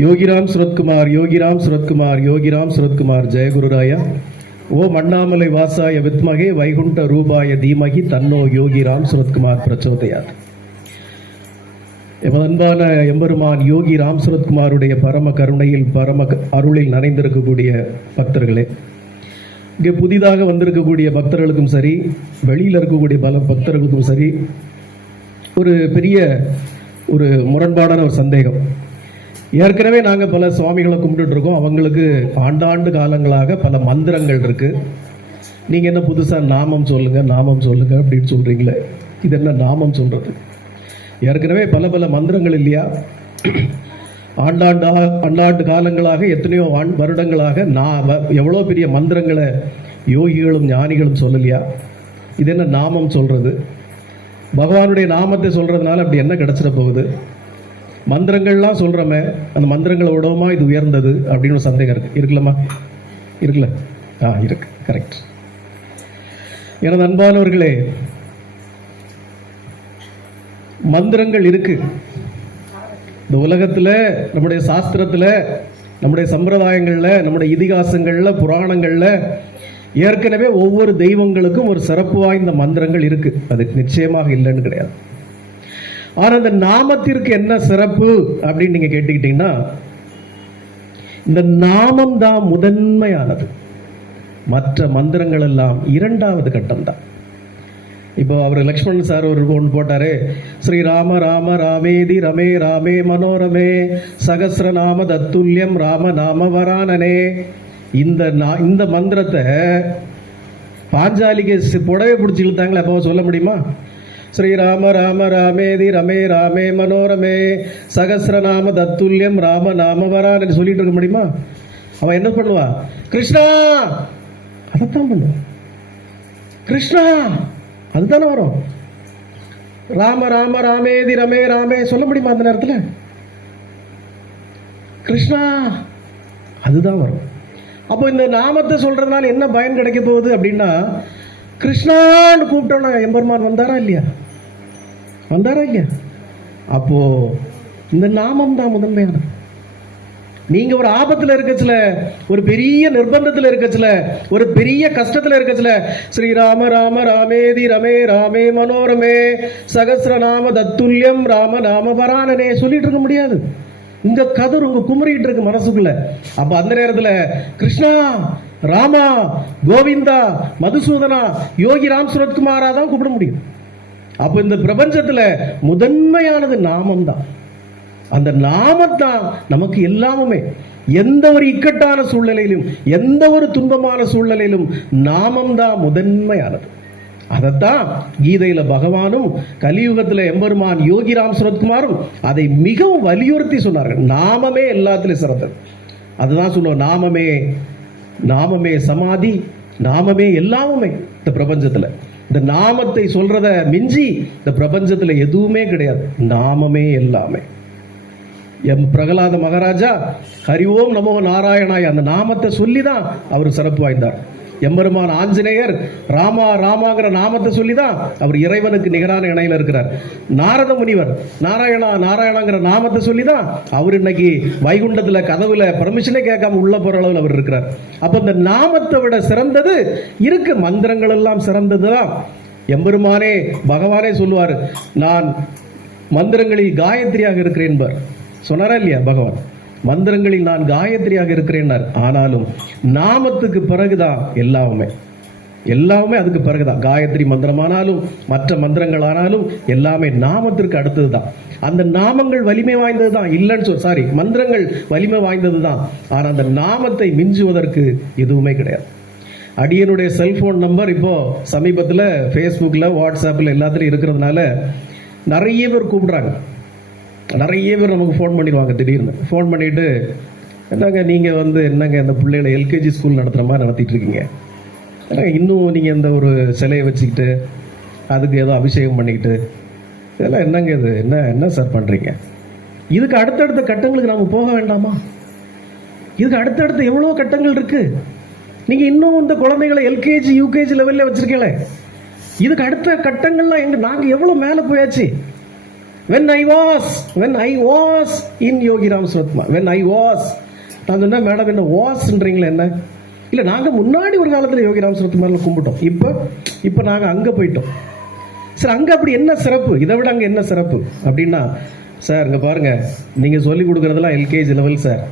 யோகிராம் சுரத்குமார் யோகிராம் சுரத்குமார் யோகிராம் சுரத்குமார் ஜெயகுருராயா. ஓம் அண்ணாமலை வாசாய வித்மகே வைகுண்ட ரூபாய தீமகி தன்னோ யோகிராம் சுரத்குமார் பிரச்சோதயார் எமது அன்பான எம்பெருமான் யோகி ராம் சுரத்குமாருடைய பரம கருணையில் பரம அருளில் நனைந்திருக்கக்கூடிய பக்தர்களே. இங்கே புதிதாக வந்திருக்கக்கூடிய பக்தர்களுக்கும் சரி வெளியில் இருக்கக்கூடிய பல பக்தர்களுக்கும் சரி ஒரு பெரிய ஒரு முரண்பாடான ஒரு சந்தேகம். ஏற்கனவே நாங்கள் பல சுவாமிகளை கும்பிட்டுட்ருக்கோம் அவங்களுக்கு ஆண்டாண்டு காலங்களாக பல மந்திரங்கள் இருக்கு. நீங்கள் என்ன புதுசாக நாமம் சொல்லுங்க நாமம் சொல்லுங்க அப்படின்னு சொல்றீங்களே. இது என்ன நாமம் சொல்றது? ஏற்கனவே பல பல மந்திரங்கள் இல்லையா? ஆண்டாண்டாக ஆண்டாண்டு காலங்களாக எத்தனையோ ஆண் வருடங்களாக நான் எவ்வளோ பெரிய மந்திரங்களை யோகிகளும் ஞானிகளும் சொல்லலையா? இது என்ன நாமம் சொல்றது? பகவானுடைய நாமத்தை சொல்றதுனால அப்படி என்ன கிடைச்சிட போகுது? மந்திரங்கள்லாம் சொல்கிறோமே அந்த மந்திரங்களை விடவுமா இது உயர்ந்தது அப்படின்னு ஒரு சந்தேகம் இருக்குது இருக்குல்லம்மா? இருக்குல்ல? ஆ இருக்கு. கரெக்ட் எனது அன்பானவர்களே மந்திரங்கள் இருக்கு. இந்த உலகத்தில் நம்முடைய சாஸ்திரத்தில் நம்முடைய சம்பிரதாயங்களில் நம்முடைய இதிகாசங்களில் புராணங்களில் ஏற்கனவே ஒவ்வொரு தெய்வங்களுக்கும் ஒரு சிறப்பு வாய்ந்த மந்திரங்கள் இருக்குது அது நிச்சயமாக இல்லைன்னு கிடையாது. ஆனால் இந்த நாமத்திற்கு என்ன சிறப்பு அப்படின்னு நீங்க கேட்டுக்கிட்டீங்கன்னா இந்த நாமம் தான் முதன்மையானது. மற்ற மந்திரங்கள் எல்லாம் இரண்டாவது கட்டம் தான். இப்போ அவர் லக்ஷ்மணன் சார் ஒரு ஒன்று போட்டாரு ஸ்ரீ ராம ராம ராமேதி ரமே ராமே மனோரமே சகசிரநாம தத்துல்யம் ராம நாம வரானனே. இந்த நா- இந்த மந்திரத்தை பாஞ்சாலிக்கு சி- புடவை பிடிச்சி இழுத்தாங்களே அப்போ சொல்ல முடியுமா? ஸ்ரீராம ராம ராமேதி ரமே ராமே மனோரமே. சகசிரநாம தத்துல்யம் ராம நாம வரான்னு சொல்லிட்டு இருக்க முடியுமா? அவன் என்ன பண்ணுவா? கிருஷ்ணா! அதைத்தான் பண்ணுவான் கிருஷ்ணா! அதுதானே வரும். ராம ராம ராமேதி ரமே ராமே சொல்ல முடியுமா அந்த நேரத்தில்? கிருஷ்ணா! அதுதான் வரும். அப்போ இந்த நாமத்தை சொல்றதுனால என்ன பயன் கிடைக்க போகுது அப்படின்னா கிருஷ்ணான்னு கூப்பிட்டோன்னா எம்பெருமான் வந்தாரா இல்லையா வந்தாரா இல்லையா அப்போ இந்த நாமம் தான் முதன்மையானது நீங்க ஒரு ஆபத்துல இருக்கச்சுல ஒரு பெரிய நிர்பந்தத்துல இருக்கச்சுல ஒரு பெரிய கஷ்டத்துல இருக்கச்சுல ஸ்ரீராம ராம ராமேதி ரமே ராமே மனோரமே சகசிரநாம தத்துல்யம் ராம நாம பராணனே சொல்லிட்டு இருக்க முடியாது இந்த கதர் உங்க குமரிட்டு இருக்கு மனசுக்குள்ள அப்ப அந்த நேரத்துல கிருஷ்ணா ராமா கோவிந்தா மதுசூதனா யோகி ராம் சுரத்குமாரா தான் கூப்பிட முடியும். அப்போ இந்த பிரபஞ்சத்தில் முதன்மையானது நாமம் தான் அந்த நாமத்தான் நமக்கு எல்லாமுமே. எந்த ஒரு இக்கட்டான சூழ்நிலையிலும் எந்த ஒரு துன்பமான சூழ்நிலையிலும் நாமம் தான் முதன்மையானது. அதைத்தான் கீதையில பகவானும் கலியுகத்தில் எம்பெருமான் யோகிராம் சுரத்குமாரும் அதை மிகவும் வலியுறுத்தி சொன்னார்கள். நாமமே எல்லாத்திலும் சிறந்தது. அதுதான் சொல்லுவோம் நாமமே நாமமே சமாதி நாமமே எல்லாமுமே இந்த பிரபஞ்சத்துல. இந்த நாமத்தை சொல்றத மிஞ்சி இந்த பிரபஞ்சத்துல எதுவுமே கிடையாது. நாமமே எல்லாமே. எம் பிரகலாத மகாராஜா ஹரி ஓம் நமோ நாராயணாய் அந்த நாமத்தை சொல்லி தான் அவர் சிறப்பு வாய்ந்தார். எம்பெருமான் ஆஞ்சநேயர் ராமா ராமாங்கிற நாமத்தை சொல்லி தான் அவர் இறைவனுக்கு நிகரான இணையில் இருக்கிறார். நாரத முனிவர் நாராயணா நாராயணாங்கிற நாமத்தை சொல்லி தான் அவர் இன்னைக்கு வைகுண்டத்தில் கதவுல பர்மிஷனே கேட்காம உள்ள போற அளவில் அவர் இருக்கிறார். அப்போ இந்த நாமத்தை விட சிறந்தது இருக்கு மந்திரங்கள் எல்லாம் சிறந்ததுதான். எம்பெருமானே பகவானே சொல்லுவார் நான் மந்திரங்களில் காயத்ரியாக இருக்கிறேன் என்பார். சொன்னாரா இல்லையா பகவான்? மந்திரங்களில் நான் காயத்ரியாக இருக்கிறேன் ஆனாலும் நாமத்துக்கு பிறகுதான் எல்லாமே. எல்லாமே அதுக்கு பிறகுதான். காயத்ரி மந்திரமானாலும் மற்ற மந்திரங்கள் ஆனாலும் எல்லாமே நாமத்திற்கு அடுத்தது தான் அந்த நாமங்கள் வலிமை வாய்ந்தது தான் இல்லைன்னு சொல் சாரி மந்திரங்கள் வலிமை வாய்ந்தது தான் ஆனால் அந்த நாமத்தை மிஞ்சுவதற்கு எதுவுமே கிடையாது. அடியனுடைய செல்போன் நம்பர் இப்போ சமீபத்தில் ஃபேஸ்புக்கில் வாட்ஸ்அப்பில் எல்லாத்துலையும் இருக்கிறதுனால நிறைய பேர் கூப்பிடுறாங்க. நிறைய பேர் நமக்கு ஃபோன் பண்ணிடுவாங்க திடீர்னு. ஃபோன் பண்ணிட்டு என்னங்க நீங்கள் வந்து என்னங்க இந்த பிள்ளைகளை எல்கேஜி ஸ்கூல் நடத்துகிற மாதிரி நடத்திட்டு இருக்கீங்க? என்னங்க இன்னும் நீங்கள் இந்த ஒரு சிலையை வச்சுக்கிட்டு அதுக்கு ஏதோ அபிஷேகம் பண்ணிக்கிட்டு இதெல்லாம் என்னங்க இது? என்ன என்ன சார் பண்ணுறீங்க இதுக்கு அடுத்தடுத்த கட்டங்களுக்கு நாம் போக வேண்டாமா? இதுக்கு அடுத்தடுத்து எவ்வளோ கட்டங்கள் இருக்குது நீங்கள் இன்னும் இந்த குழந்தைகளை எல்கேஜி யூகேஜி லெவல்ல வச்சுருக்கீங்களே. இதுக்கு அடுத்த கட்டங்கள்லாம் எங்கள் நாங்கள் எவ்வளோ மேலே போயாச்சு? When I was when I was in Yogiram சுரத்மா when I was நான் சொன்னேன் மேடம் என்ன வாஸ்ன்றீங்களா என்ன? இல்லை நாங்கள் முன்னாடி ஒரு காலத்தில் யோகிராம் சுரத்மாரில் கும்பிட்டோம். இப்போ இப்போ நாங்கள் அங்கே போயிட்டோம். சார் அங்கே அப்படி என்ன சிறப்பு? இதை விட அங்கே என்ன சிறப்பு? அப்படின்னா சார் இங்கே பாருங்கள் நீங்கள் சொல்லி கொடுக்குறதெல்லாம் எல்கேஜி லெவல் சார்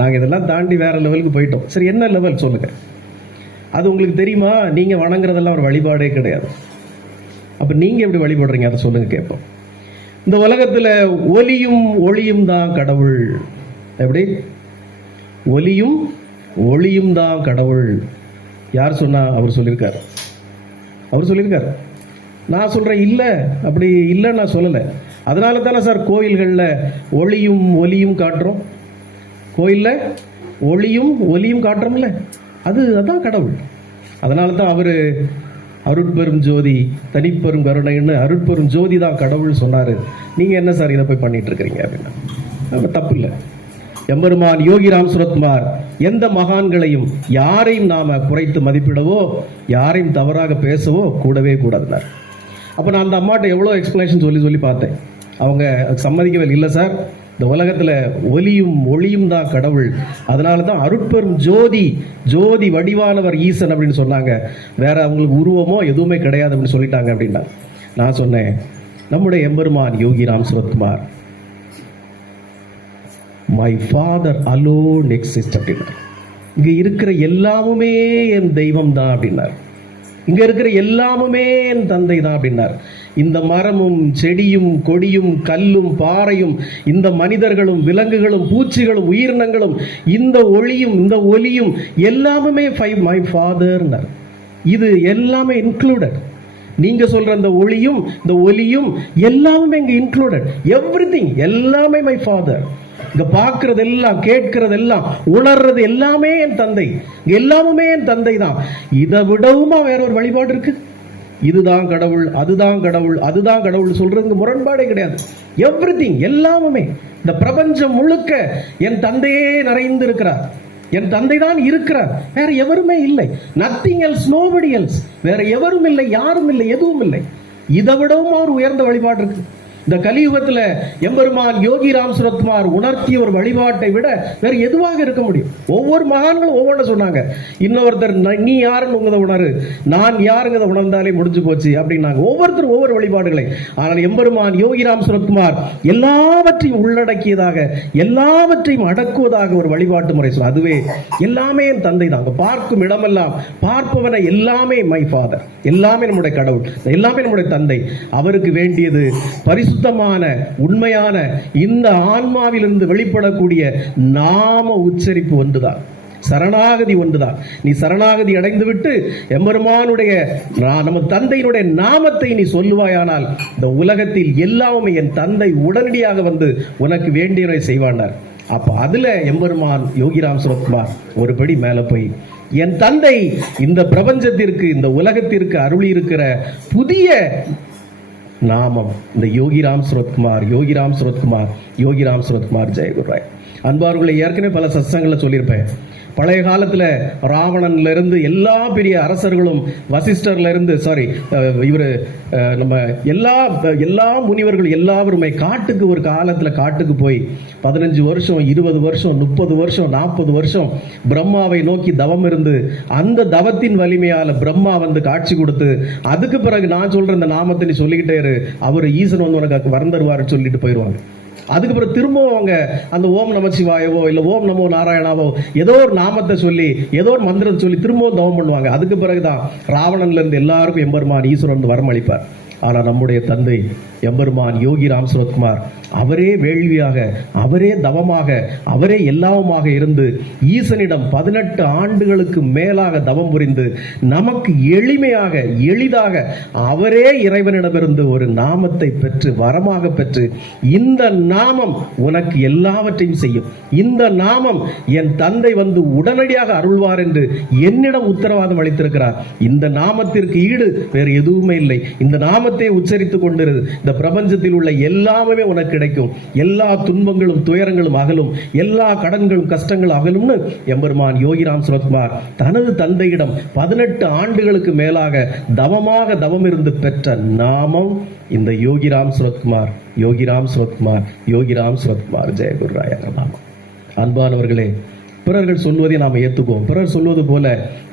நாங்கள் இதெல்லாம் தாண்டி வேறு லெவலுக்கு போயிட்டோம். சரி என்ன லெவல் சொல்லுங்கள் அது உங்களுக்கு தெரியுமா? நீங்கள் வணங்குறதெல்லாம் ஒரு வழிபாடே கிடையாது. அப்போ நீங்கள் எப்படி வழிபடுறீங்க? அதை சொல்லுங்கள் கேட்போம். இந்த உலகத்தில் ஒலியும் ஒளியும் தான் கடவுள். எப்படி? ஒலியும் ஒளியும் தான் கடவுள். யார் சொன்னா அவர் சொல்லியிருக்கார் அவர் சொல்லியிருக்கார் நான் சொல்கிறேன் இல்லை அப்படி இல்லை நான் சொல்லலை. அதனால தானே சார் கோயில்களில் ஒளியும் ஒலியும் காட்டுறோம்? கோயிலில் ஒளியும் ஒலியும் காட்டுறோம்ல. அது அதான் கடவுள். அதனால தான் அவர் அருட்பெரும் ஜோதி தனிப்பெரும் கருணைன்னு அருட்பெரும் ஜோதி தான் கடவுள் சொன்னார். நீங்கள் என்ன சார் இதை போய் பண்ணிட்டு இருக்கிறீங்க அப்படின்னா? தப்பு இல்லை எம்பெருமான் யோகிராம் சுரத்குமார் எந்த மகான்களையும் யாரையும் நாம குறைத்து மதிப்பிடவோ யாரையும் தவறாக பேசவோ கூடவே கூடாதுனார். அப்போ நான் அந்த அம்மாட்ட எவ்வளோ எக்ஸ்பிளனேஷன் சொல்லி சொல்லி பார்த்தேன். அவங்க சம்மதிக்கவே இல்லை சார். இந்த உலகத்தில் ஒலியும் ஒளியும் தான் கடவுள். அதனால தான் அருட்பெரும் ஜோதி ஜோதி வடிவானவர் ஈசன் அப்படின்னு சொன்னாங்க. வேற அவங்களுக்கு உருவமோ எதுவுமே கிடையாது அப்படின்னு சொல்லிட்டாங்க அப்படின்னா. நான் சொன்னேன் நம்முடைய எம்பெருமான் Yogi Ram Suratkumar my father alone exist அப்படின்னார். இங்கே இருக்கிற எல்லாமுமே என் தெய்வம் தான் அப்படின்னார். இங்கே இருக்கிற எல்லாமுமே என் தந்தை தான் அப்படின்னார். இந்த மரமும் செடியும் கொடியும் கல்லும் பாறையும் இந்த மனிதர்களும் விலங்குகளும் பூச்சிகளும் உயிரினங்களும் இந்த ஒளியும் இந்த ஒலியும் எல்லாமுமே ஃபைவ் மை ஃபாதர்னர் இது எல்லாமே இன்க்ளூடட் நீங்க சொல்ற அந்த ஒளியும் இந்த ஒலியும் எல்லாமே இங்க இன்க்ளூடட் எவ்ரி எல்லாமே மை ஃபாதர் இங்க பார்க்கறது எல்லாம் கேட்கறது எல்லாம் உணர்றது எல்லாமே என் தந்தை. இங்க எல்லாமுமே என் தந்தை தான் இதை விடவுமா வேற ஒரு வழிபாடு இருக்கு? இதுதான் கடவுள் அதுதான் கடவுள் அதுதான் கடவுள் சொல்றதுக்கு முரண்பாடே கிடையாது. எவ்ரி எல்லாமுமே. இந்த பிரபஞ்சம் முழுக்க என் தந்தையே நிறைந்து இருக்கிறார் என் தந்தை தான் இருக்கிறார். வேற எவருமே இல்லை. நத்திங் எல்ஸ் நோபடி எல்ஸ் வேற எவரும் இல்லை யாரும் இல்லை எதுவும் இல்லை. இதை விடவும் அவர் உயர்ந்த வழிபாடு இருக்கு. இந்த கலியுகத்தில் எம்பெருமான் யோகி ராம் சுரத்குமார் உணர்த்திய ஒரு வழிபாட்டை விட வேற எதுவாக இருக்க முடியும்? ஒவ்வொரு மகான்களும் ஒவ்வொன்று சொன்னாங்க. இன்னொருத்தர் நீ யாருன்னு உங்கதை உணரு. நான் யாருங்கிறத உணர்ந்தாலே முடிஞ்சு போச்சு அப்படின்னாங்க. ஒவ்வொருத்தரும் ஒவ்வொரு வழிபாடுகளை. ஆனால் எம்பெருமான் யோகி ராம் சுரத்குமார் எல்லாவற்றையும் உள்ளடக்கியதாக எல்லாவற்றையும் அடக்குவதாக ஒரு வழிபாட்டு முறை அதுவே எல்லாமே என் தந்தை தான். பார்க்கும் இடமெல்லாம் பார்ப்பவனை எல்லாமே மை ஃபாதர் எல்லாமே நம்முடைய கடவுள். எல்லாமே நம்முடைய தந்தை. அவருக்கு வேண்டியது பரிசு பரிசுத்தமான உண்மையான இந்த ஆன்மாவிலிருந்து வெளிப்படக்கூடிய நாம உச்சரிப்பு ஒன்றுதான். சரணாகதி ஒன்றுதான். நீ சரணாகதி அடைந்து விட்டு எம்பெருமானுடைய நம்ம தந்தையினுடைய நாமத்தை நீ சொல்லுவாயானால் இந்த உலகத்தில் எல்லாமே என் தந்தை உடனடியாக வந்து உனக்கு வேண்டியவரை செய்வானார். அப்ப அதுல எம்பெருமான் யோகிராம் சுரத்குமார் ஒரு படி மேல போய் என் தந்தை இந்த பிரபஞ்சத்திற்கு இந்த உலகத்திற்கு அருளி இருக்கிற புதிய நாமம். இந்த யோகிராம் சுரத்குமார் யோகிராம் சுரத்குமார் யோகிராம் சுரத்குமார் ஜெயகுராய் அன்பார்களை ஏற்கனவே பல சத்சங்களில் சொல்லியிருப்பேன். பழைய காலத்தில் ராவணன்ல இருந்து எல்லா பெரிய அரசர்களும் வசிஷ்டர்ல இருந்து சாரி இவர் நம்ம எல்லா எல்லா முனிவர்கள் எல்லாருமே காட்டுக்கு ஒரு காலத்தில் காட்டுக்கு போய் பதினஞ்சு வருஷம் இருபது வருஷம் முப்பது வருஷம் நாற்பது வருஷம் பிரம்மாவை நோக்கி தவம் இருந்து அந்த தவத்தின் வலிமையால் பிரம்மா வந்து காட்சி கொடுத்து அதுக்கு பிறகு நான் சொல்ற இந்த நாமத்தை நீ சொல்லிக்கிட்டே இரு அவர் ஈசன் வந்து உனக்கு வரந்தருவாருன்னு சொல்லிட்டு போயிடுவாங்க அதுக்கு பிறகு திரும்பவும் அவங்க அந்த ஓம் நமச்சிவாயவோ இல்லை ஓம் நமோ நாராயணாவோ ஏதோ ஒரு நாமத்தை சொல்லி ஏதோ ஒரு மந்திரத்தை சொல்லி திரும்பவும் தவம் பண்ணுவாங்க. அதுக்கு பிறகுதான் ராவணன்ல இருந்து எல்லாருக்கும் எம்பெருமான் ஈஸ்வரன் வந்து வரமளிப்பார். ஆனால் நம்முடைய தந்தை எம்பெருமான் யோகி ராம் சுரத்குமார் அவரே வேள்வியாக அவரே தவமாக அவரே எல்லாவுமாக இருந்து ஈசனிடம் பதினெட்டு ஆண்டுகளுக்கு மேலாக தவம் புரிந்து நமக்கு எளிமையாக எளிதாக அவரே இறைவனிடமிருந்து ஒரு நாமத்தை பெற்று வரமாக பெற்று இந்த நாமம் உனக்கு எல்லாவற்றையும் செய்யும். இந்த நாமம் என் தந்தை வந்து உடனடியாக அருள்வார் என்று என்னிடம் உத்தரவாதம் அளித்திருக்கிறார். இந்த நாமத்திற்கு ஈடு வேறு எதுவுமே இல்லை. இந்த நாம நாமத்தை உச்சரித்து கொண்டிருது. இந்த பிரபஞ்சத்தில் உள்ள எல்லாமே உனக்கு கிடைக்கும். எல்லா துன்பங்களும் துயரங்களும் அகலும். எல்லா கடன்களும் கஷ்டங்களும் அகலும்னு எம்பெருமான் யோகிராம் சுரத்குமார் தனது தந்தையிடம் பதினெட்டு ஆண்டுகளுக்கு மேலாக தவமாக தவம் இருந்து பெற்ற நாமம் இந்த யோகிராம் சுரத்குமார். யோகிராம் சுரத்குமார் யோகிராம் சுரத்குமார். ஜெயகுருராய நாமம் அன்பானவர்களே பிறர்கள் சொல்வதை நாம் ஏற்றுக்குவோம் பிறர் சொல்வது போல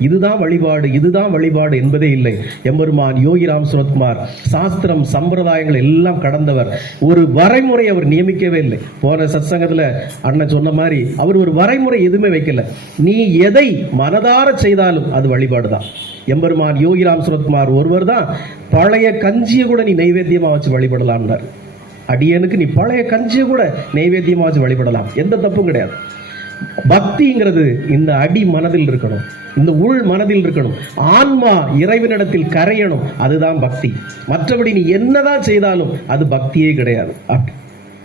இதுதான் வழிபாடு இதுதான் வழிபாடு என்பதே இல்லை. எம்பெருமான் யோகிராம் சுரத்குமார் சாஸ்திரம் சம்பிரதாயங்கள் எல்லாம் கடந்தவர். ஒரு வரைமுறை அவர் நியமிக்கவே இல்லை. போன சத்சங்கத்தில் அண்ணன் சொன்ன மாதிரி அவர் ஒரு வரைமுறை எதுவுமே வைக்கல. நீ எதை மனதார செய்தாலும் அது வழிபாடு தான் எம்பெருமான் யோகிராம் சுரத்குமார் ஒருவர் தான் பழைய கஞ்சியை கூட நீ நைவேத்தியமாக வச்சு வழிபடலாம்னார். அடியனுக்கு நீ பழைய கஞ்சியை கூட நைவேத்தியமாக வச்சு வழிபடலாம். எந்த தப்பும் கிடையாது. பக்திங்கிறது இந்த அடி மனதில் இருக்கணும். இந்த உள் மனதில் இருக்கணும். ஆன்மா இறைவனிடத்தில் கரையணும். அதுதான் பக்தி. மற்றபடி நீ என்னதான் செய்தாலும் அது பக்தியே கிடையாது.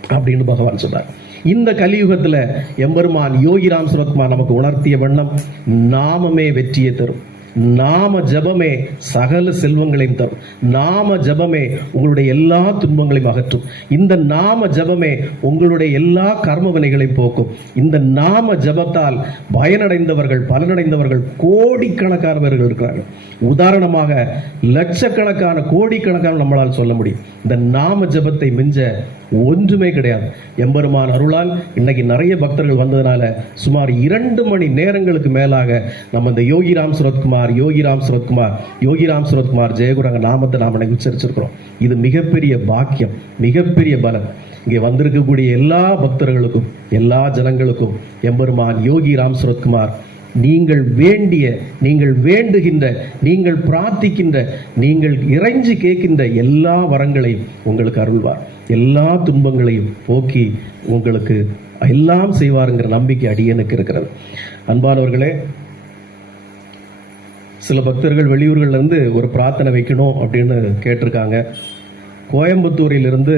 அப்படின்னு பகவான் சொன்னார் இந்த கலியுகத்துல எம்பெருமான் யோகிராம் சுரத்மா நமக்கு உணர்த்திய வண்ணம் நாமமே வெற்றியை தரும். நாம ஜபமே சகல செல்வங்களையும் தரும். நாம ஜபமே உங்களுடைய எல்லா துன்பங்களையும் அகற்றும். இந்த நாம ஜபமே உங்களுடைய எல்லா கர்ம வினைகளையும் போக்கும். இந்த நாம ஜபத்தால் பயனடைந்தவர்கள் பலனடைந்தவர்கள் கோடிக்கணக்கானவர்கள் இருக்கிறார்கள். உதாரணமாக லட்சக்கணக்கான கோடிக்கணக்கான நம்மளால் சொல்ல முடியும். இந்த நாம ஜபத்தை மிஞ்ச ஒன்றுமே கிடையாது. எம்பெருமான் அருளால் இன்னைக்கு நிறைய பக்தர்கள் வந்ததுனால சுமார் இரண்டு மணி நேரங்களுக்கு மேலாக நம்ம இந்த யோகி ராம் சுரத்குமார் யோகிராம் சுரத்குமார் யோகிராம் சுரத்குமார் ஜெயகுரங்க நாமத்தை நாம் இன்னைக்கு உச்சரிச்சிருக்கிறோம். இது மிகப்பெரிய பாக்கியம் மிகப்பெரிய பலம் இங்கே வந்திருக்கக்கூடிய எல்லா பக்தர்களுக்கும் எல்லா ஜனங்களுக்கும் எம்பெருமான் யோகி ராம் சரத்குமார் நீங்கள் வேண்டிய நீங்கள் வேண்டுகின்ற நீங்கள் பிரார்த்திக்கின்ற நீங்கள் இறைஞ்சி கேட்கின்ற எல்லா வரங்களையும் உங்களுக்கு அருள்வார். எல்லா துன்பங்களையும் போக்கி உங்களுக்கு எல்லாம் செய்வாருங்கிற நம்பிக்கை அடியனுக்கு இருக்கிறது. அன்பானவர்களே சில பக்தர்கள் வெளியூர்கள்லேருந்து ஒரு பிரார்த்தனை வைக்கணும் அப்படின்னு கேட்டிருக்காங்க. கோயம்புத்தூரிலிருந்து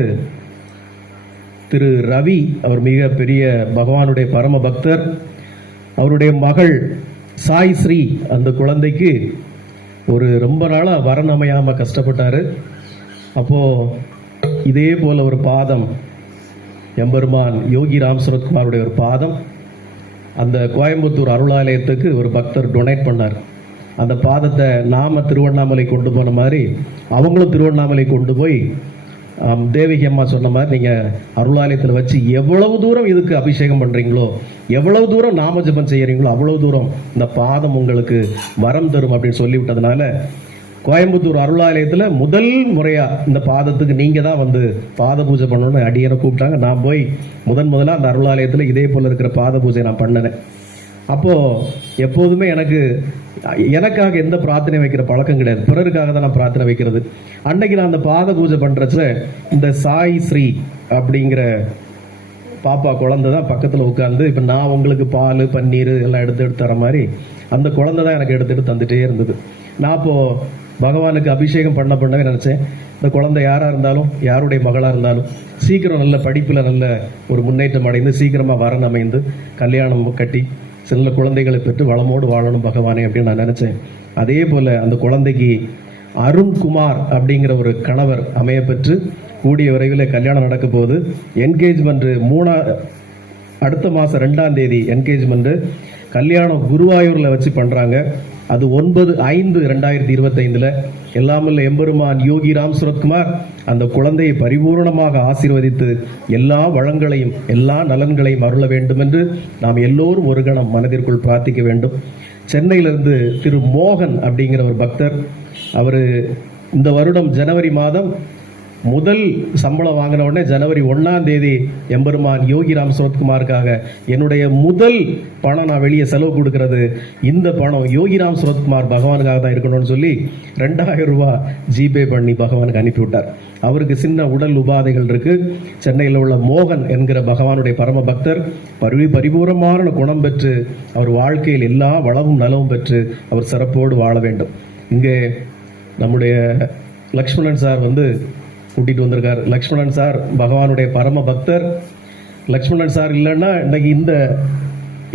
திரு ரவி அவர் மிக பெரிய பகவானுடைய பரம பக்தர். அவருடைய மகள் சாய் ஸ்ரீ அந்த குழந்தைக்கு ஒரு ரொம்ப நாளாக வரன் அமையாமல் கஷ்டப்பட்டார். அப்போது இதே போல் ஒரு பாதம் எம்பெருமான் யோகி ராம் சுரத்குமாருடைய ஒரு பாதம் அந்த கோயம்புத்தூர் அருளாலயத்துக்கு ஒரு பக்தர் டொனேட் பண்ணார். அந்த பாதத்தை நாம திருவண்ணாமலை கொண்டு போன மாதிரி அவங்களும் திருவண்ணாமலை கொண்டு போய் தேவகி அம்மா சொன்ன மாதிரி நீங்கள் அருளாலயத்தில் வச்சு எவ்வளவு தூரம் இதுக்கு அபிஷேகம் பண்ணுறீங்களோ எவ்வளவு தூரம் நாம ஜெபம் செய்கிறீங்களோ அவ்வளவு தூரம் இந்த பாதம் உங்களுக்கு வரம் தரும் அப்படின்னு சொல்லிவிட்டதுனால கோயம்புத்தூர் அருளாலயத்தில் முதல் முறையாக இந்த பாதத்துக்கு நீங்கள் தான் வந்து பாத பூஜை பண்ணணும்னு அடியனை கூப்பிட்டாங்க. நான் போய் முதன் முதலாக அந்த அருளாலயத்தில் இதே போல் இருக்கிற பாத பூஜை நான் பண்ணினேன். அப்போது எப்போதுமே எனக்கு எனக்காக எந்த பிரார்த்தனை வைக்கிற பழக்கம் கிடையாது. பிறருக்காக தான் நான் பிரார்த்தனை வைக்கிறது. அன்னைக்கு நான் அந்த பாத பூஜை பண்ணுறச்ச இந்த சாய் ஸ்ரீ அப்படிங்கிற பாப்பா குழந்தை தான் பக்கத்தில் உட்காந்து இப்போ நான் உங்களுக்கு பால் பன்னீர் எல்லாம் எடுத்து எடுத்து தர மாதிரி அந்த குழந்தை தான் எனக்கு எடுத்து தந்துகிட்டே தந்துட்டே இருந்தது. நான் அப்போது பகவானுக்கு அபிஷேகம் பண்ண பண்ணவே நினச்சேன். இந்த குழந்தை யாராக இருந்தாலும் யாருடைய மகளாக இருந்தாலும் சீக்கிரம் நல்ல படிப்பில் நல்ல ஒரு முன்னேற்றம் அடைந்து சீக்கிரமாக வரன் அமைந்து கல்யாணம் கட்டி சில குழந்தைகளை பெற்று வளமோடு வாழணும் பகவானே அப்படின்னு நான் நினச்சேன். அதே போல் அந்த குழந்தைக்கு அருண்குமார் அப்படிங்கிற ஒரு கணவர் அமைய பெற்று கூடிய விரைவில் கல்யாணம் நடக்க போகுது. என்கேஜ்மெண்ட் மூணா அடுத்த மாதம் ரெண்டாம் தேதி என்கேஜ்மெண்ட்டு கல்யாணம் குருவாயூரில் வச்சு பண்ணுறாங்க அது ஒன்பது ஐந்து ரெண்டாயிரத்தி இருபத்தைந்தில் எல்லாமல்ல எம்பெருமான் யோகி ராம் சுரத்குமார் அந்த குழந்தையை பரிபூர்ணமாக ஆசீர்வதித்து எல்லா வளங்களையும் எல்லா நலன்களையும் அருள வேண்டும் என்று நாம் எல்லோரும் ஒரு கணம் மனதிற்குள் பிரார்த்திக்க வேண்டும். சென்னையிலிருந்து திரு மோகன் அப்படிங்கிற ஒரு பக்தர் அவர் இந்த வருடம் ஜனவரி மாதம் முதல் சம்பளம் வாங்கின உடனே ஜனவரி ஒன்றாம் தேதி எம்பெருமான் யோகிராம் சுரத்குமாருக்காக என்னுடைய முதல் பணம் நான் வெளியே செலவு கொடுக்கறது. இந்த பணம் யோகி ராம் சுரத்குமார் பகவானுக்காக தான் இருக்கணும்னு சொல்லி ரெண்டாயிரம் ரூபாய் ஜிபே பண்ணி பகவானுக்கு அனுப்பிவிட்டார். அவருக்கு சின்ன உடல் உபாதைகள் இருக்கு. சென்னையில் உள்ள மோகன் என்கிற பகவானுடைய பரம பக்தர் பருவி பரிபூரமான குணம் பெற்று அவர் வாழ்க்கையில் எல்லா வளமும் நலவும் பெற்று அவர் சிறப்போடு வாழ வேண்டும். இங்கே நம்முடைய லக்ஷ்மணன் சார் வந்து கூட்டிட்டு வந்திருக்கார். லக்ஷ்மணன் சார் பகவானுடைய பரம பக்தர். லக்ஷ்மணன் சார் இல்லைன்னா இன்னைக்கு இந்த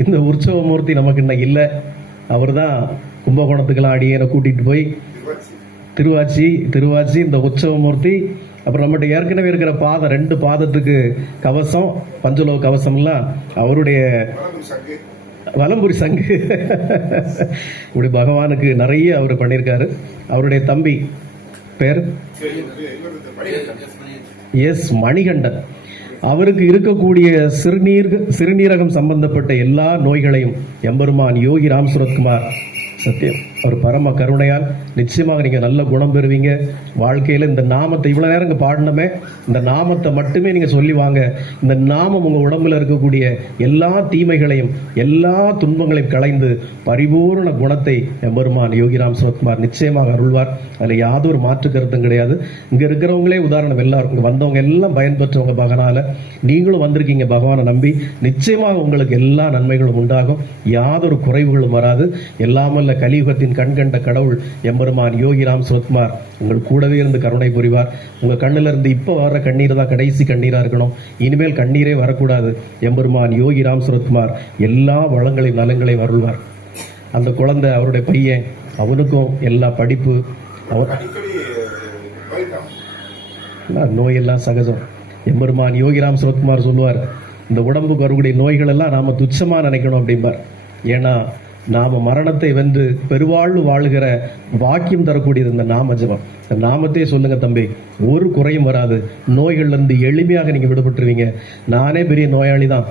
இந்த உற்சவ மூர்த்தி நமக்கு இன்னைக்கு இல்லை. அவர் தான் கும்பகோணத்துக்கெல்லாம் அடியேனை கூட்டிகிட்டு போய் திருவாச்சி திருவாச்சி இந்த உற்சவமூர்த்தி அப்புறம் நம்மகிட்ட ஏற்கனவே இருக்கிற பாதம் ரெண்டு பாதத்துக்கு கவசம் பஞ்சலோக கவசம்லாம் அவருடைய வலம்புரி சங்கு. இப்படி பகவானுக்கு நிறைய அவர் பண்ணியிருக்காரு. அவருடைய தம்பி பேர்? எஸ் மணிகண்டன். அவருக்கு இருக்கக்கூடிய சிறுநீர் சிறுநீரகம் சம்பந்தப்பட்ட எல்லா நோய்களையும் எம்பெருமான் யோகி ராம் சுரத்குமார் சத்தியம். அவர் பரம கருணையால் நிச்சயமாக நீங்கள் நல்ல குணம் பெறுவீங்க. வாழ்க்கையில் இந்த நாமத்தை இவ்வளோ நேரம் இங்கே பாடினமே இந்த நாமத்தை மட்டுமே நீங்கள் சொல்லி வாங்க. இந்த நாமம் உங்கள் உடம்புல இருக்கக்கூடிய எல்லா தீமைகளையும் எல்லா துன்பங்களையும் களைந்து பரிபூர்ண குணத்தை எம்பெருமான் யோகிராம் சுரத்குமார் நிச்சயமாக அருள்வார். அதில் யாதொரு மாற்று கருத்தும் கிடையாது. இங்கே இருக்கிறவங்களே உதாரணம் எல்லாரும் இங்கே வந்தவங்க எல்லாம் பயன்பெற்றவங்க பகனால நீங்களும் வந்திருக்கீங்க பகவானை நம்பி. நிச்சயமாக உங்களுக்கு எல்லா நன்மைகளும் உண்டாகும். யாதொரு குறைவுகளும் வராது. எல்லாமல்ல கலியுகத்தின் கண்கண்ட கடவுள் எம்பெருமான் யோகிராம் சுரத்குமார் உங்கள் கூடவே இருந்து கருணை புரிவார். உங்கள் கண்ணில் இருந்து இப்போ வர்ற கண்ணீர் தான் கடைசி கண்ணீராக இருக்கணும். இனிமேல் கண்ணீரே வரக்கூடாது. எம்பெருமான் யோகிராம் சுரத்குமார் எல்லா வளங்களையும் நலங்களையும் அருள்வார். அந்த குழந்தை அவருடைய பையன் அவனுக்கும் எல்லா படிப்பு அவர் நோயெல்லாம் சகஜம். எம்பெருமான் யோகிராம் சுரத்குமார் சொல்லுவார் இந்த உடம்புக்கு வரக்கூடிய நோய்கள் எல்லாம் நாம துச்சமாக நினைக்கணும் அப்படிம்பார். ஏன்னா நாம மரணத்தை வென்று பெருவாழ்வு வாழுகிற வாக்கியம் தரக்கூடியது இந்த நாம ஜபம். நாமத்தையே சொல்லுங்க தம்பி ஒரு குறையும் வராது. நோய்கள்ல இருந்து எளிமையாக நீங்க விடுபட்டுருவீங்க. நானே பெரிய நோயாளி தான்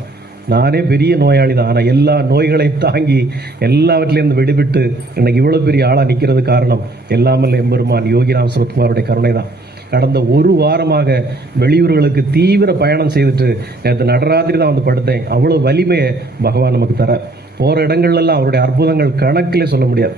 நானே பெரிய நோயாளி தான் ஆனால் எல்லா நோய்களையும் தாங்கி எல்லாவற்றிலேருந்து விடுபட்டு இன்னைக்கு இவ்வளோ பெரிய ஆளாக நிற்கிறது காரணம் எல்லாமல் எம்பெருமான் யோகிராம் சுரத்குமாருடைய கருணை தான் கடந்த ஒரு வாரமாக வெளியூர்களுக்கு தீவிர பயணம் செய்துட்டு நேற்று நடராத்திரி தான் வந்து படுத்தேன். அவ்வளோ வலிமையை பகவான் நமக்கு தர போகிற இடங்கள்லாம் அவருடைய அற்புதங்கள் கணக்கிலே சொல்ல முடியாது.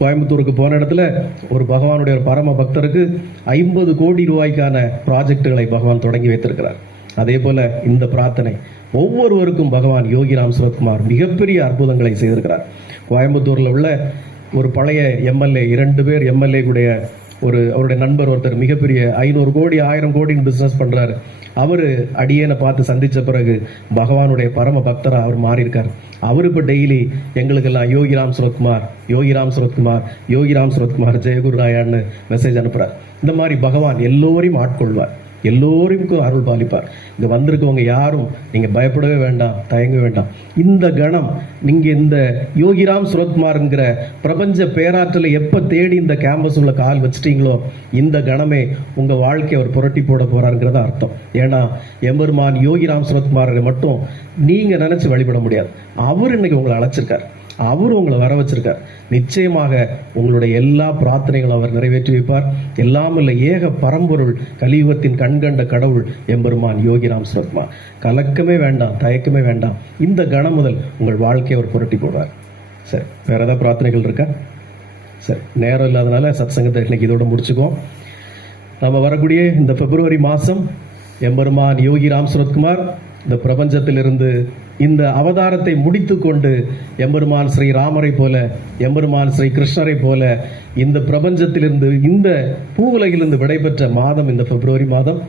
கோயம்புத்தூருக்கு போன இடத்துல ஒரு பகவானுடைய ஒரு பரம பக்தருக்கு ஐம்பது கோடி ரூபாய்க்கான ப்ராஜெக்டுகளை பகவான் தொடங்கி வைத்திருக்கிறார். அதே போல இந்த பிரார்த்தனை ஒவ்வொருவருக்கும் பகவான் யோகிராம் சுரத்குமார் மிகப்பெரிய அற்புதங்களை செய்திருக்கிறார். கோயம்புத்தூரில் உள்ள ஒரு பழைய எம்எல்ஏ இரண்டு பேர் எம்எல்ஏ உடைய ஒரு அவருடைய நண்பர் ஒருத்தர் மிகப்பெரிய ஐநூறு கோடி ஆயிரம் கோடின்னு பிஸ்னஸ் பண்றாரு. அவரு அடியேனை பார்த்து சந்திச்ச பிறகு பகவானுடைய பரம பக்தரா அவர் மாறியிருக்கார். அவர் இப்போ டெய்லி எங்களுக்கெல்லாம் யோகிராம் சுரத்குமார் யோகிராம் சுரத்குமார் யோகிராம் சுரத்குமார் ஜெயகுரு ராயான்னு மெசேஜ் அனுப்புறார். இந்த மாதிரி பகவான் எல்லோரையும் ஆட்கொள்வார். எல்லோருக்கும் அருள் பாலிப்பார். இங்கே வந்திருக்கவங்க யாரும் நீங்கள் பயப்படவே வேண்டாம் தயங்க வேண்டாம். இந்த கணம் நீங்கள் இந்த யோகிராம் சுரத்குமார்ங்கிற பிரபஞ்ச பேராற்றலை எப்போ தேடி இந்த கேம்பஸ் உள்ள கால் வச்சிட்டீங்களோ இந்த கணமே உங்கள் வாழ்க்கையை அவர் புரட்டி போட போகிறாருங்கிறத அர்த்தம். ஏன்னா எம்பெருமான் யோகிராம் சுரத்குமாரை மட்டும் நீங்கள் நினச்சி வழிபட முடியாது. அவர் இன்னைக்கு உங்களை அழைச்சிருக்கார். அவர் உங்களை வர வச்சிருக்கார். நிச்சயமாக உங்களுடைய எல்லா பிரார்த்தனைகளும் அவர் நிறைவேற்றி வைப்பார். எல்லாம் இல்லை ஏக பரம்பொருள் கலியுகத்தின் கண்கண்ட கடவுள் எம்பெருமான் யோகிராம் சுரத்மா கலக்கமே வேண்டாம் தயக்கமே வேண்டாம். இந்த கணம் முதல் உங்கள் வாழ்க்கையை அவர் புரட்டி போடுவார். சரி வேற ஏதாவது பிரார்த்தனைகள் இருக்கா? சரி நேரம் இல்லாதனால சத் சங்கத்தை இன்னைக்கு இதோட முடிச்சுக்குவோம். நம்ம வரக்கூடிய இந்த பிப்ரவரி மாதம் எம்பெருமான் யோகி ராம் சுரத்குமார் இந்த பிரபஞ்சத்திலிருந்து இந்த அவதாரத்தை முடித்து கொண்டு எம்பெருமான் ஸ்ரீ ராமரை போல எம்பெருமான் ஸ்ரீ கிருஷ்ணரை போல இந்த பிரபஞ்சத்திலிருந்து இந்த பூவுலகிலிருந்து விடைபெற்ற மாதம் இந்த பிப்ரவரி மாதம்.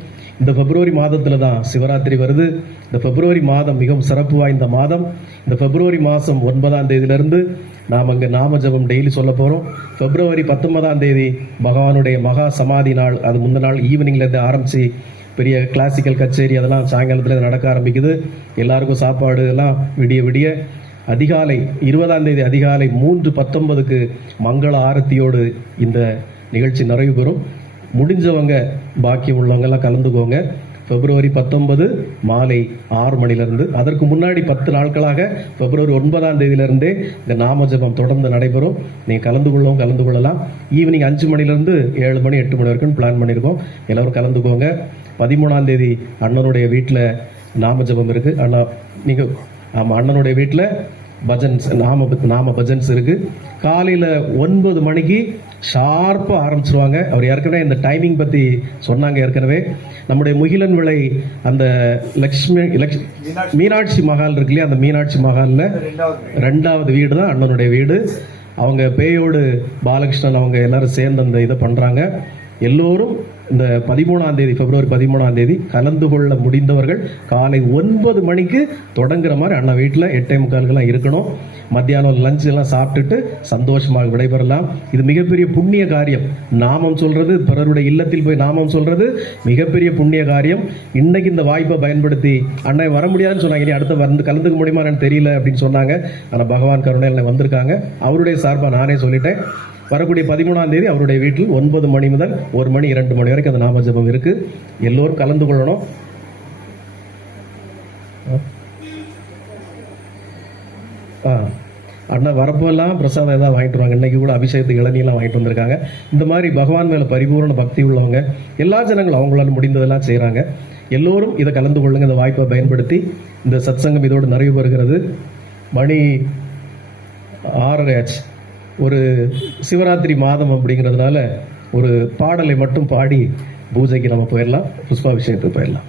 இந்த பிப்ரவரி மாதத்தில் தான் சிவராத்திரி வருது. இந்த பிப்ரவரி மாதம் மிகவும் சிறப்பு வாய்ந்த மாதம். இந்த பிப்ரவரி மாதம் ஒன்பதாம் தேதியிலிருந்து நாம் அங்கே நாம ஜபம் டெய்லி சொல்ல போகிறோம் பிப்ரவரி பத்தொன்பதாம் தேதி பகவானுடைய மகா சமாதி நாள். அது முந்த நாள் ஈவினிங்லேருந்து ஆரம்பித்து பெரிய கிளாசிக்கல் கச்சேரி அதெல்லாம் சாயங்காலத்தில் நடக்க ஆரம்பிக்குது. எல்லாருக்கும் சாப்பாடு எல்லாம் விடிய விடிய அதிகாலை இருபதாம் தேதி அதிகாலை மூன்று பத்தொன்பதுக்கு மங்கள ஆரத்தியோடு இந்த நிகழ்ச்சி நிறைவு பெறும். முடிஞ்சவங்க பாக்கியம் உள்ளவங்க எல்லாம் கலந்துக்கோங்க. பிப்ரவரி பத்தொன்பது மாலை ஆறு மணிலிருந்து அதற்கு முன்னாடி பத்து நாட்களாக பிப்ரவரி ஒன்பதாம் தேதியிலிருந்தே இந்த நாம ஜெபம் தொடர்ந்து நடைபெறும். நீங்கள் கலந்து கொள்ளவும் கலந்து கொள்ளலாம் ஈவினிங் அஞ்சு மணிலேருந்து ஏழு மணி எட்டு மணி வரைக்கும் பிளான் பண்ணியிருக்கோம் எல்லோரும் கலந்துக்கோங்க. பதிமூணாம் தேதி அண்ணனுடைய வீட்டில் நாம ஜெபம் இருக்கு. அண்ணா நீங்கள் ஆமாம் அண்ணனுடைய வீட்டில் பஜன்ஸ் நாம நாம பஜன்ஸ் இருக்கு. காலையில் ஒன்பது மணிக்கு ஷார்ப்பாக ஆரம்பிச்சிருவாங்க. அவர் ஏற்கனவே இந்த டைமிங் பற்றி சொன்னாங்க ஏற்கனவே. நம்முடைய முகிலன் விளை அந்த லக்ஷ்மி லக்ஷ் மீனாட்சி. மகால் இருக்கு இல்லையா? அந்த மீனாட்சி மகாலில் ரெண்டாவது வீடு. தான் அண்ணனுடைய வீடு. அவங்க பேயோடு பாலகிருஷ்ணன் அவங்க எல்லாரும் சேர்ந்து அந்த இதை பண்ணுறாங்க எல்லோரும் இந்த பதிமூணாம் தேதி பிப்ரவரி பதிமூணாம் தேதி கலந்து கொள்ள முடிந்தவர்கள் காலை ஒன்பது மணிக்கு தொடங்குற மாதிரி அண்ணா வீட்டில் எட்டே முக்கால்கெல்லாம் இருக்கணும். மத்தியானம் லஞ்ச் எல்லாம் சாப்பிட்டுட்டு சந்தோஷமாக விடைபெறலாம். இது மிகப்பெரிய புண்ணிய காரியம். நாமம் சொல்றது பிறருடைய இல்லத்தில் போய் நாமம் சொல்றது மிகப்பெரிய புண்ணிய காரியம். இன்னைக்கு இந்த வாய்ப்பை பயன்படுத்தி அண்ணன் வர முடியாதுன்னு சொன்னாங்க. இனி அடுத்த வந்து கலந்துக்க முடியுமா என்னன்னு தெரியல அப்படின்னு சொன்னாங்க. ஆனால் பகவான் கருணையில் வந்திருக்காங்க. அவருடைய சார்பாக நானே சொல்லிட்டேன். வரக்கூடிய பதிமூணாம் தேதி அவருடைய வீட்டில் ஒன்பது மணி முதல் ஒரு மணி இரண்டு மணி வரைக்கும் அந்த நாமஜபம் இருக்கு. எல்லோரும் கலந்து கொள்ளணும். ஆ. அண்ணா வரப்போல்லாம் பிரசாதம் ஏதாவது வாங்கிட்டு வாங்க. இன்னைக்கு கூட அபிஷேகத்துக்கு இளநீலாம் வாங்கிட்டு வந்திருக்காங்க. இந்த மாதிரி பகவான் மேலே பரிபூர்ண பக்தி உள்ளவங்க எல்லா ஜனங்களும் அவங்களால முடிந்ததெல்லாம் செய்கிறாங்க எல்லோரும் இதை கலந்து கொள்ளுங்க. இந்த வாய்ப்பை பயன்படுத்தி இந்த சத்சங்கம் இதோடு நிறைவு பெறுகிறது. மணி ஆறரை ஆச்சு. ஒரு சிவராத்திரி மாதம் அப்படிங்கிறதுனால ஒரு பாடலை மட்டும் பாடி பூஜைக்கு நம்ம போயிடலாம் புஷ்பாபிஷேகத்துக்கு போயிடலாம்.